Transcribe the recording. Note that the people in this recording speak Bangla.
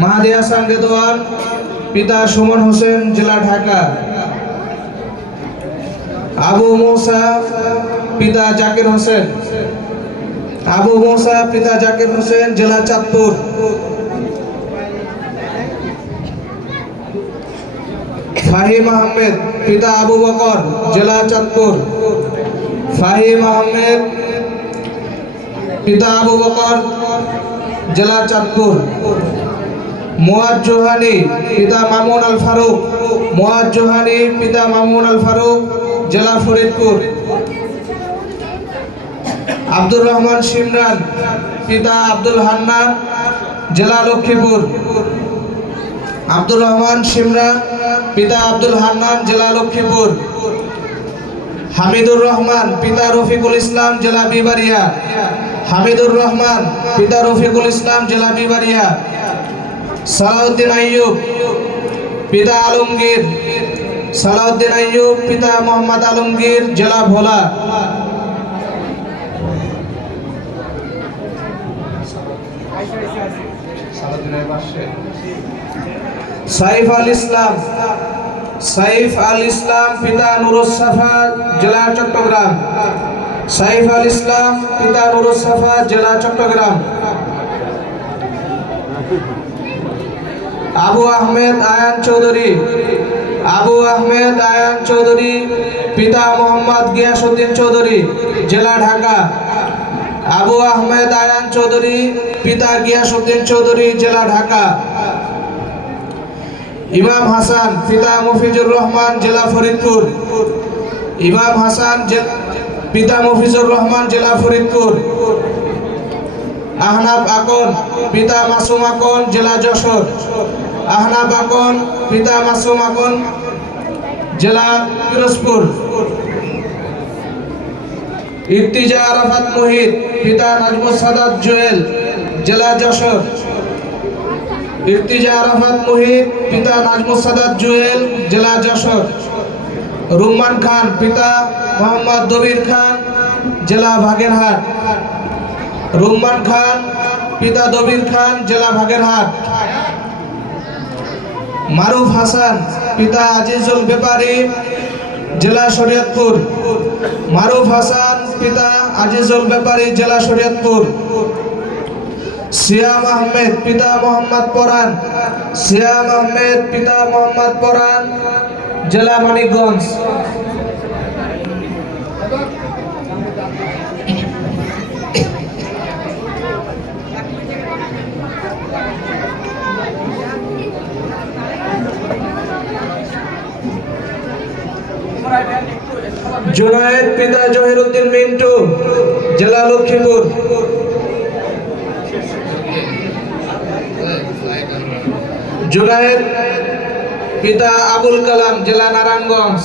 মাহাদি হাসান রেদওয়ান, পিতা সুমন হোসেন, জেলা ঢাকা। আবু মুসা, পিতা জাকির হোসেন। আবু মুসা, পিতা জাকির হোসেন, জেলা চাঁদপুর। ফাহিম আহমেদ, পিতা আবু বকর, জেলা চাঁদপুর। ফাহিম আহমেদ, পিতা আবু বকর, জেলা চাঁদপুর। মুয়াজ জোহানি, পিতা মামুন আল ফারুক। মুয়াজ জোহানি, পিতা মামুন আল ফারুক, জেলা ফরিদপুর। আব্দুর রহমান শিমরান, পিতা আব্দুল হান্নান, জেলা লক্ষ্মীপুর। আব্দুর রহমান শিমরান, পিতা আব্দুল হান্নান, জেলা লক্ষ্মীপুর। হামিদুর রহমান, পিতা রফিকুল ইসলাম, জেলা বিবাড়িয়া। হামিদুর রহমান, পিতা রফিকুল ইসলাম, জেলা বিবাড়িয়া। সালাউদ্দিন আইয়ুব, পিতা আলমগীর। সালাউদ্দিন আইয়ুব, পিতা মোহাম্মদ আলমগীর, জেলা ভোলা। সাইফ আল ইসলাম, সাইফ আল ইসলাম, পিতা নুরুস সাফা, জেলা চট্টগ্রাম। সাইফ আল ইসলাম, পিতা নুরুস সাফা, জেলা চট্টগ্রাম। আবু আহমেদ আয়ান চৌধুরী, আবু আহমেদ আয়ান চৌধুরী, পিতা মোহাম্মদ গিয়াসউদ্দিন চৌধুরী, জেলা ঢাকা। আবু আহমেদ আয়ান চৌধুরী, পিতা গিয়াসউদ্দিন চৌধুরী, জেলা ঢাকা। ইমাম হাসান, পিতা মফিজুর রহমান, জেলা ফরিদপুর। ইমাম হাসান, পিতা মফিজুর রহমান, জেলা ফরিদপুর। আহনাফ আকন, পিতা মাসুম আকন, জেলা যশোর। আহনাফ আকন, পিতা মাসুম আকন, জেলা পিরোজপুর। ইর্তিজা আরাফাত মুহিত, পিতা নাজমুস সাদাত জুয়েল, জেলা যশোর। ইর্তিজা আরাফাত মুহিত, পিতা নাজমুস সাদাত জুয়েল, জেলা যশোর। রুম্মান খান, পিতা মোহাম্মদ দবির খান, জেলা বাগেরহাট। রুম্মান খান, পিতা দবির খান, জেলা বাগেরহাট। মারুফ হাসান, পিতা আজিজুল ব্যাপারী, জেলা শরীয়তপুর। মারুফ হাসান, পিতা আজিজুল ব্যাপারী, জেলা শরীয়তপুর। সিয়াম আহমেদ, পিতা মোহাম্মদ পরান। সিয়াম আহমেদ, পিতা মোহাম্মদ পরান, জেলা মানিকগঞ্জ। জুনায়েদ, পিতা জহিরুদ্দিন মিন্টু, জেলা লক্ষ্মীপুর। জুনায়েদ, পিতা আবুল কালাম, জেলা নারায়ণগঞ্জ।